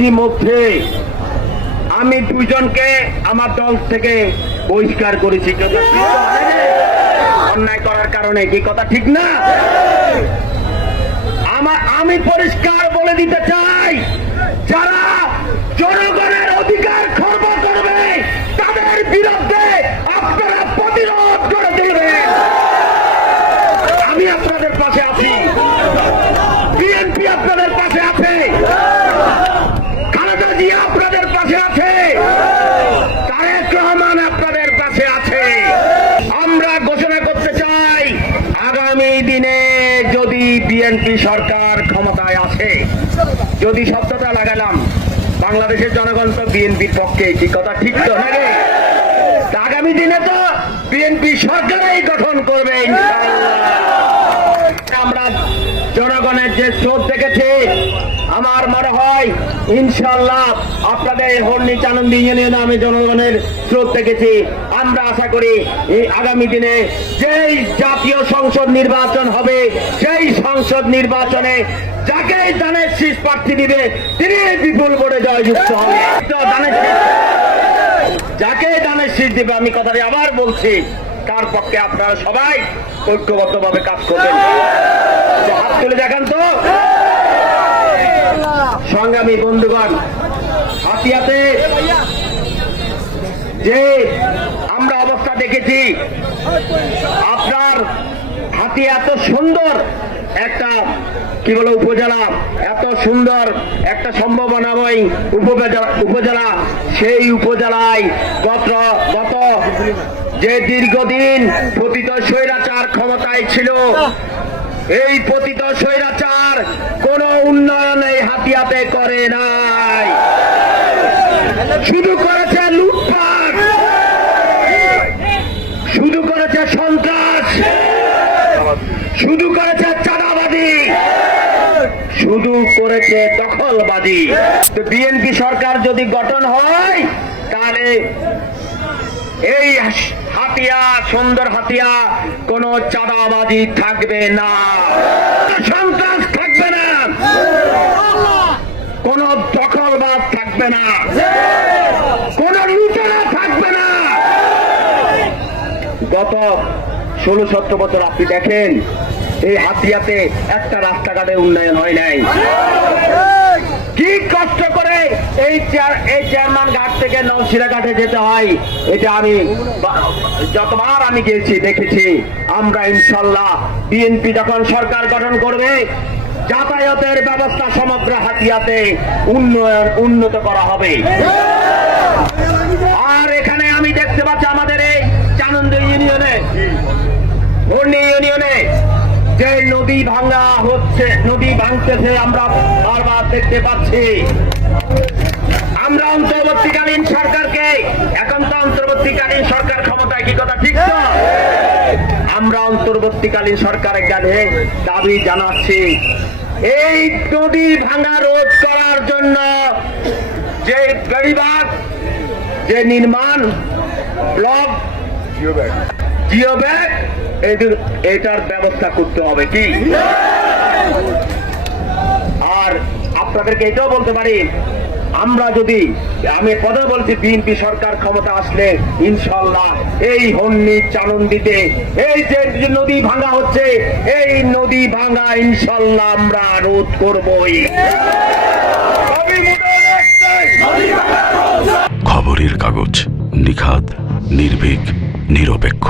ইতিমধ্যে আমি দুজনকে আমার দল থেকে বহিষ্কার করেছি। অন্যায় করার কারণে, কি কথা ঠিক না? আমি পরিষ্কার বলে দিতে চাই, যারা জনগণের অধিকার খর্ব করবে তাদের বিরুদ্ধে আপনারা প্রতিরোধ করে তুলবেন। আমি আপনাদের পাশে আছি, বিএনপি আপনাদের পাশে আছে, খালেদা জিয়া আপনাদের পাশে আছে, তারেক রহমান আপনাদের পাশে আছে। আমরা ঘোষণা করতে চাই, আগামী দিনে যদি বিএনপি সরকার ক্ষমতায় আসে, যদি শব্দটা লাগালাম, বাংলাদেশের জনগণ তো বিএনপির পক্ষে, কি কথা ঠিক তো? আগামী দিনে তো বিএনপি সরকারই গঠন করবে আমরা জনগণের যে স্রোত দেখেছি, আমার মনে হয় ইনশাআল্লাহ আপনাদের হর্নি চানন্দি ইউনিয়নে আমি জনগণের স্রোত দেখেছি। আমরা আশা করি এই আগামী দিনে যেই জাতীয় সংসদ নির্বাচন হবে, সেই সংসদ নির্বাচনে যাকে দানের শীষ প্রার্থী দিবে তিনি বিপুল ভোটে জয়যুক্ত হবে। যাকে দানের শীষ দিবে, আমি কথাটি আবার বলছি, তার পক্ষে আপনারা সবাই ঐক্যবদ্ধভাবে কাজ করবেন। হাত তুলে দেখান তো। সংগ্রামী বন্ধুগণ, হাতিয়াতে যে আমরা অবস্থা দেখেছি, আপনার হাতিয়া এত সুন্দর একটা কি বলে উপজেলা, এত সুন্দর একটা সম্ভাবনাময় উপজেলা, সেই উপজেলায় গত যে দীর্ঘদিন পতিত স্বৈরাচার ক্ষমতায় ছিল, এই পতিত স্বৈরাচার কোন উন্নয়ন এই হাতিয়াতে করে নাই, শুধু করেছে লুটপাট, শুধু করেছে সন্ত্রাস, শুধু করেছে চাঁদাবাজি, শুধু করেছে দখলবাজি। তো বিএনপি সরকার যদি গঠন হয়, তাহলে এই হাতিয়া, সুন্দর হাতিয়া, কোন চাঁদাবাজি থাকবে না, সন্ত্রাস থাকবে না, কোন দখলবাজ থাকবে না, কোন লুটেরা থাকবে না। গত 16-17 বছর আপনি দেখেন, এই হাতিয়াতে একটা রাস্তাঘাটে উন্নয়ন হয় নাই। কি কষ্ট করে এই চেয়ারম্যান ঘাট থেকে নলসিরা ঘাটে যেতে হয়, এটা আমি যতবার আমি গেছি দেখেছি। আমরা ইনশাল্লাহ বিএনপি যখন সরকার গঠন করবে, যাতায়াতের ব্যবস্থা সমগ্র হাতিয়াতে উন্নত করা হবে। আর এখানে আমি দেখতে পাচ্ছি আমাদের এই চানন্দ ইউনিয়নে, হর্নি ইউনিয়নে যে নদী ভাঙা হচ্ছে, নদী ভাঙতেছে, আমরা বারবার দেখতে পাচ্ছি। আমরা অন্তর্বর্তীকালীন সরকারকে, এখন তো অন্তর্বর্তীকালীন সরকার ক্ষমতায়, কি কথা ঠিক তো? আমরা অন্তর্বর্তীকালীন সরকারের কাছে দাবি জানাচ্ছি, এই নদী ভাঙা রোধ করার জন্য যে বেড়িবাঁধ, যে নির্মাণ ব্লক, জিও ব্যাগ, এটার ব্যবস্থা করতে হবে। কি আর আপনাদেরকে এটাও বলতে পারি, আমরা যদি, আমি কথা বলছি, বিএনপি সরকার ক্ষমতা আসলে ইনশাল্লাহ এই হর্নি চানন্দিতে এই যে নদী ভাঙা হচ্ছে, এই নদী ভাঙা ইনশাল্লাহ আমরা রোধ করবই। খবরের কাগজ, নিখাদ, নির্ভীক, নিরপেক্ষ।